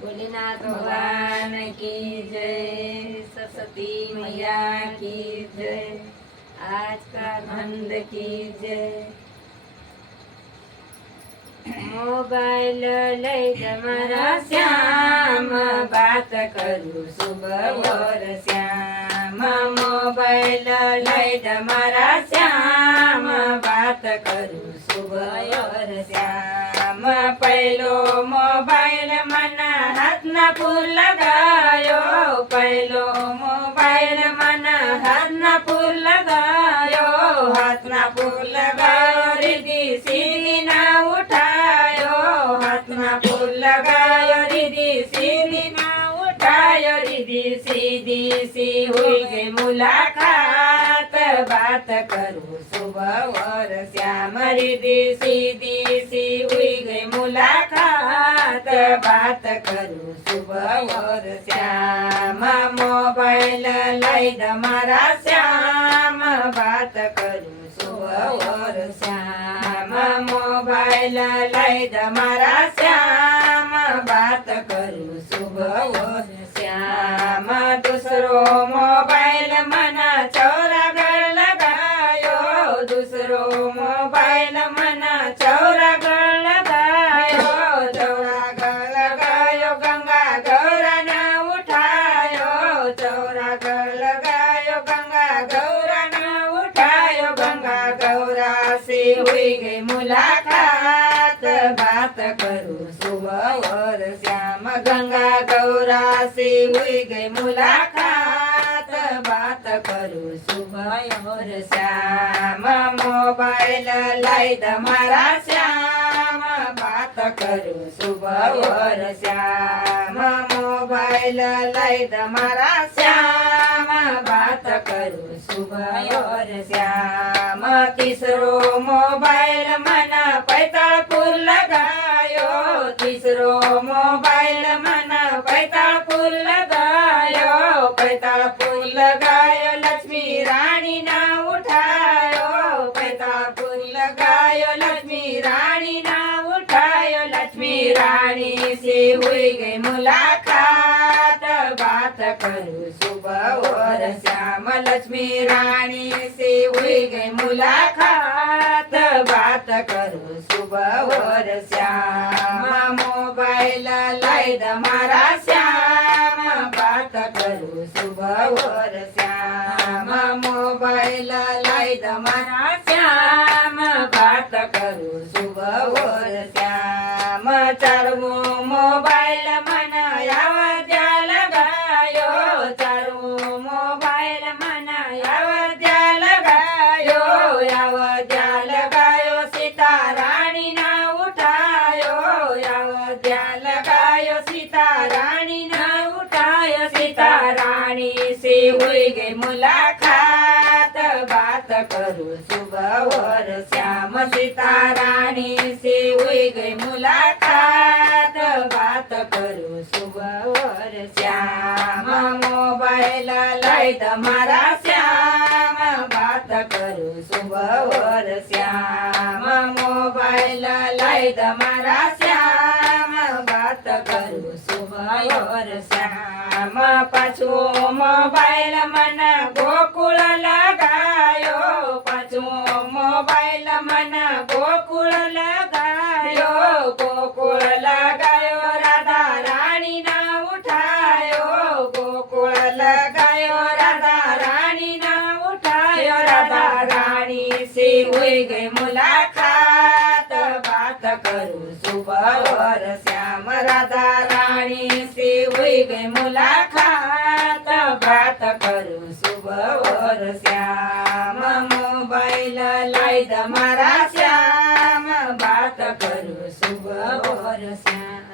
भोलेनाथ भगवान की जय, सरस्वती मैया की जय, आज का आनंद की जय। मोबाइल लई जमारा श्याम, बात करूं सुबह और श्याम। मोबाइल लई जमारा श्याम, बात करूं सुबह और श्याम। पहलो मोबाइल मना हाथ ना फूल लगायो, पहलो मोबाइल मना हाथ ना फूल लगायो, हाथ ना फूल लगायो, रिद्धि सीधी ना उठायो, हाथ ना फूल लगायो, रिद्धि सीधी ना उठायो, रिद्धि सीधी सी हुई गई मुलाकात, बात करूं सुबह और श्याम। रिद्धि सीधी सी हुई गई मुलाकात, बात करूं सुबह और श्याम। मोबाइल लई दमारा श्याम, बात करूं सुबह और श्याम। मोबाइल लई दमारा श्याम, बात करूं सुबह और श्याम। दूसरो मोबाइल मना चौरागढ़ लगायो, दूसरो मोबाइल मना चौरागढ़ लगायो, चौरागढ़ लगायो, गंगा गौरा न उठायो, चौरागढ़ लगायो, गंगा गौरा न उठायो, गंगा गौरा से हुई गई मुलाकात, बात करूं सुबह और श्याम। गंगा गौरा से हुई गई मुलाकात, बात करूं सुबह और श्याम। मोबाइल लाई दमारा श्याम, बात करूं सुबह और श्याम। मोबाइल लाई दमारा श्याम, बात करूं सुबह और श्याम। तीसरो मोबाइल मना पैताळपूर लगायो, तीसरो मोबाइल मना पैताळपूर लगायो, पैताळपूर लगायो, लक्ष्मी रानी ना उठायो, पैताळपूर लगायो, लक्ष्मी रानी ना उठायो, लक्ष्मी रानी से हुई गई मुलाकात, बात करूं सुबह और श्याम। लक्ष्मी रानी से हुई गई मुलाकात, बात करूं सुबह और श्याम। मोबाइल लाई दमारा श्याम, बात करूं सुबह और श्याम। मोबाइल लाई दमारा श्याम, बात करूं सुबह और श्याम। चारवो मोबाइल मना यावद्या लगायो, चारवो मोबाइल मना यावद्या लगायो, यावद्या लगायो, सीता रानी ना उठायो, यावद्या लगायो, सीता रानी ना उठायो, सीता रानी से हुई गई मुलाकात, बात करूं सुबह और श्याम। सीता रानी से हुई गई मुलाकात, बात करूं सुबह और श्याम। मोबाइल लाई दमारा श्याम, बात करूं सुबह और श्याम। मोबाइल लाई दमारा श्याम, बात करूं सुबह और श्याम। पाछो मोबाइल मना गोकुळ लगायो, पाछो मोबाइल मना गोकुळ लगायो, गोकुळ लगायो, राधा रानी ना उठायो, गोकुळ लगायो, राधा रानी ना उठायो, राधा रानी से हुई गई मुलाकात, बात करूं सुबह और श्याम। राधा रानी से हुई गई मुलाकात, बात करूं सुबह और श्याम। मोबाइल लाई दमारा श्याम, बात करूं सुबह और श्याम।